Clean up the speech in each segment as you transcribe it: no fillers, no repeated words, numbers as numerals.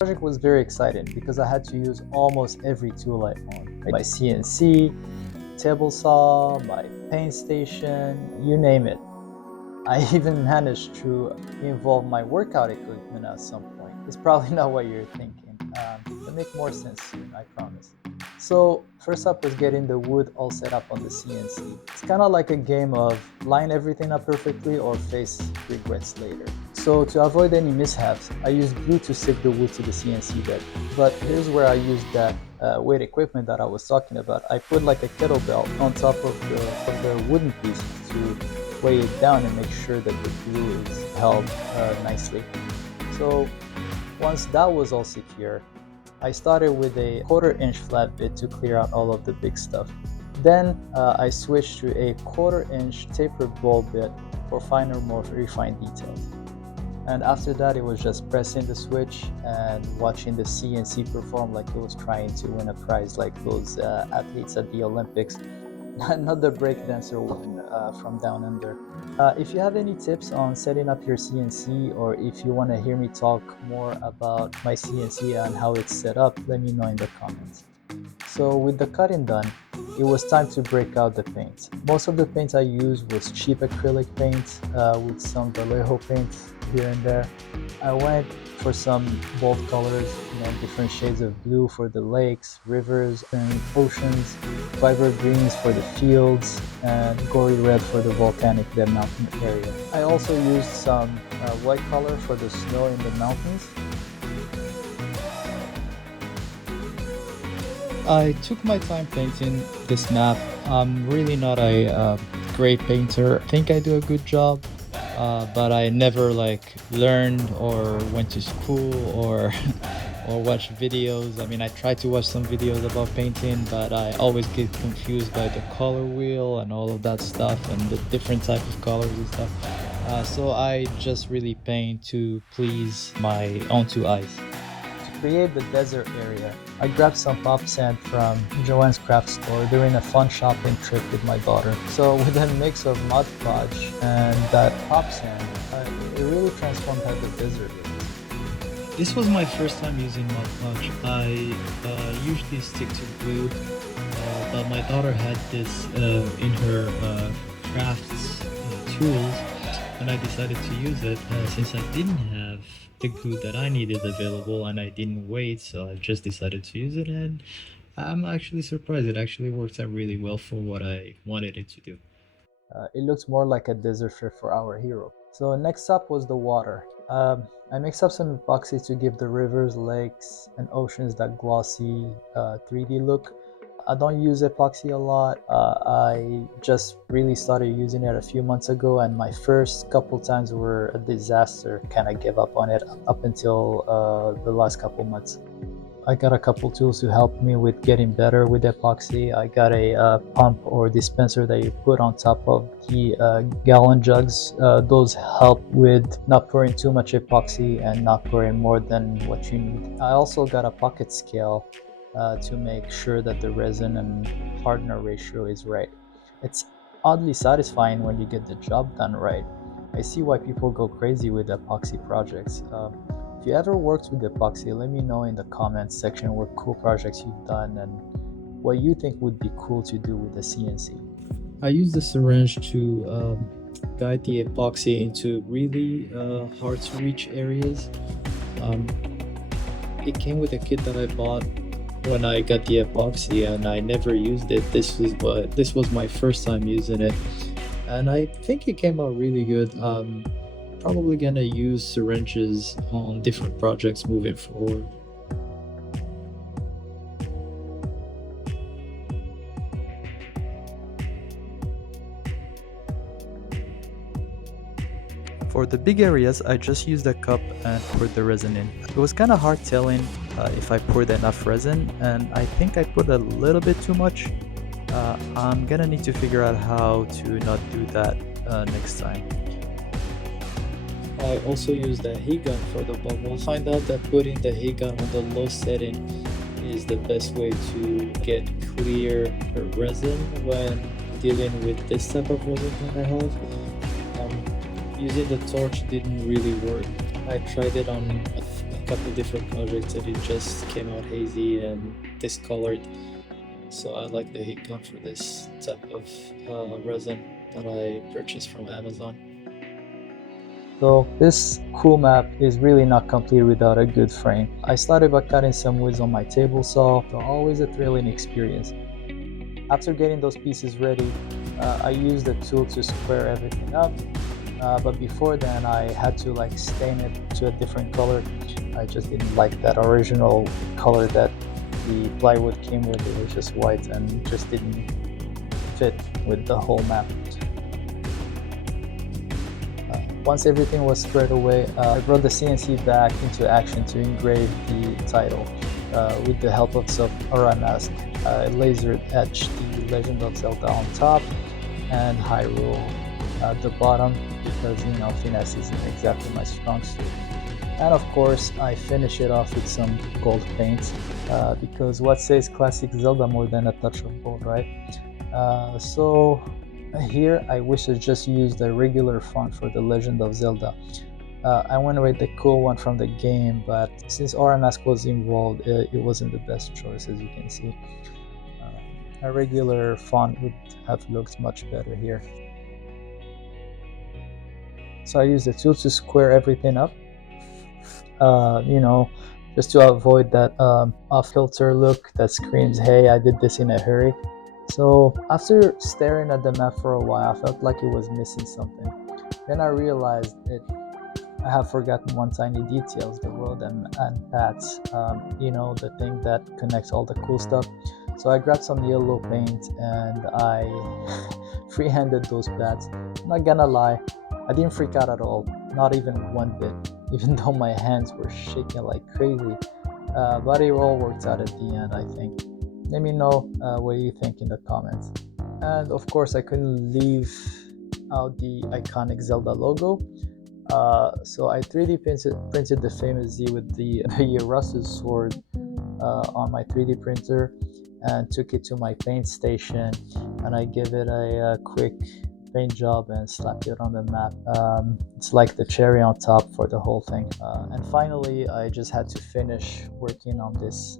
Project was very exciting because I had to use almost every tool I own. My CNC, table saw, my paint station, you name it. I even managed to involve my workout equipment at some point. It's probably not what you're thinking. It'll make more sense soon, I promise. So first up was getting the wood all set up on the CNC. It's kind of like a game of line everything up perfectly or face regrets later. So to avoid any mishaps, I used glue to stick the wood to the CNC bed. But here's where I used that weight equipment that I was talking about. I put like a kettlebell on top of the wooden piece to weigh it down and make sure that the glue is held nicely. So once that was all secure, I started with a 1/4 inch flat bit to clear out all of the big stuff. Then I switched to a 1/4 inch tapered ball bit for finer, more refined details. And after that, it was just pressing the switch and watching the CNC perform like it was trying to win a prize, like those athletes at the Olympics. Not the breakdancer one from down under. If you have any tips on setting up your CNC, or if you want to hear me talk more about my CNC and how it's set up, let me know in the comments. So with the cutting done, it was time to break out the paint. Most of the paint I used was cheap acrylic paint with some Vallejo paint here and there. I went for some bold colors, different shades of blue for the lakes, rivers, and oceans, vibrant greens for the fields, and gory red for the volcanic dead mountain area. I also used some white color for the snow in the mountains. I took my time painting this map. I'm really not a great painter. I think I do a good job, but I never learned or went to school or or watched videos. I mean, I tried to watch some videos about painting, but I always get confused by the color wheel and all of that stuff and the different type of colors and stuff. So I just really paint to please my own two eyes. To create the desert area, I grabbed some pop sand from Joann's craft store during a fun shopping trip with my daughter. So with a mix of Mod Podge and that pop sand, it really transformed how the desert is. This was my first time using Mod Podge. I usually stick to glue, but my daughter had this in her crafts tools, and I decided to use it since I didn't have the glue that I needed available and I didn't wait, so I just decided to use it, and I'm actually surprised. It actually works out really well for what I wanted it to do. It looks more like a desert trip for our hero. So next up was the water. I mixed up some epoxy to give the rivers, lakes, and oceans that glossy 3D look. I don't use epoxy a lot. I just really started using it a few months ago, and my first couple times were a disaster. Kind of gave up on it up until the last couple months. I got a couple tools to help me with getting better with epoxy. I got a pump or dispenser that you put on top of the gallon jugs. Those help with not pouring too much epoxy and not pouring more than what you need. I also got a pocket scale to make sure that the resin and hardener ratio is right. It's oddly satisfying when you get the job done right. I see why people go crazy with epoxy projects. If you ever worked with epoxy, let me know in the comments section what cool projects you've done and what you think would be cool to do with the CNC. I use the syringe to guide the epoxy into really hard to reach areas. It came with a kit that I bought when I got the epoxy, and I never used it. This was my first time using it, and I think it came out really good. Probably gonna use syringes on different projects moving forward. For the big areas, I just used a cup and poured the resin in. It was kind of hard telling if I poured enough resin, and I think I put a little bit too much. I'm gonna need to figure out how to not do that next time. I also use the heat gun for the bubbles. Find out that putting the heat gun on the low setting is the best way to get clear resin when dealing with this type of resin that I have. Using the torch didn't really work. I tried it on a couple different projects and it just came out hazy and discolored. So I like the heat gun for this type of resin that I purchased from Amazon. So this cool map is really not complete without a good frame. I started by cutting some woods on my table saw, so always a thrilling experience. After getting those pieces ready, I used the tool to square everything up. But before then, I had to like stain it to a different color. I just didn't like that original color that the plywood came with. It was just white and just didn't fit with the whole map. Once everything was squared away, I brought the CNC back into action to engrave the title with the help of some mask. I laser-etched the Legend of Zelda on top and Hyrule at the bottom because, you know, finesse isn't exactly my strong suit. And of course, I finish it off with some gold paint because what says classic Zelda more than a touch of gold, right? So here I wish I just used a regular font for the Legend of Zelda. I went with the cool one from the game, but since mask was involved, it wasn't the best choice, as you can see. A regular font would have looked much better here. So I used the tool to square everything up, you know, just to avoid that off-kilter look that screams, hey, I did this in a hurry. So after staring at the map for a while, I felt like it was missing something. Then I realized I have forgotten one tiny detail, the road and paths, you know, the thing that connects all the cool stuff. So I grabbed some yellow paint and I free-handed those paths. I'm not gonna lie, I didn't freak out at all, not even one bit, even though my hands were shaking like crazy. But it all worked out at the end, I think. Let me know what you think in the comments. And of course, I couldn't leave out the iconic Zelda logo. So I 3D printed the famous Z with the rusted sword on my 3D printer and took it to my paint station, and I gave it a quick paint job and slapped it on the map. It's like the cherry on top for the whole thing. And finally, I just had to finish working on this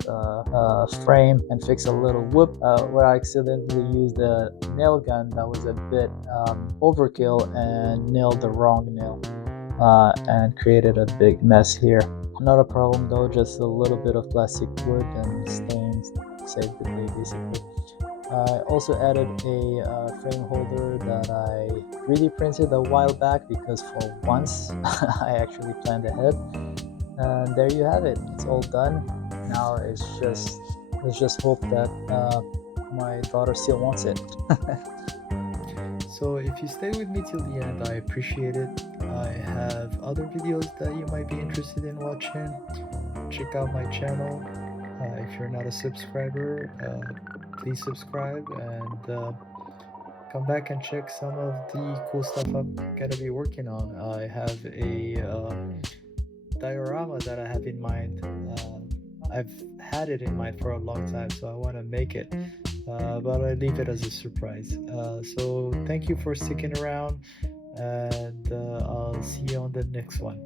frame and fix a little whoop where I accidentally used a nail gun that was a bit overkill and nailed the wrong nail and created a big mess here. Not a problem though, just a little bit of plastic wood and stains saved the day basically. I also added a frame holder that I 3D printed a while back because for once I actually planned ahead. And there you have it. It's all done. Now let's just hope that my daughter still wants it. So if you stay with me till the end, I appreciate it. I have other videos that you might be interested in watching. Check out my channel. If you're not a subscriber, please subscribe and come back and check some of the cool stuff I'm gonna be working on. I have a diorama that I have in mind. I've had it in mind for a long time, so I want to make it, but I leave it as a surprise. So thank you for sticking around, and I'll see you on the next one.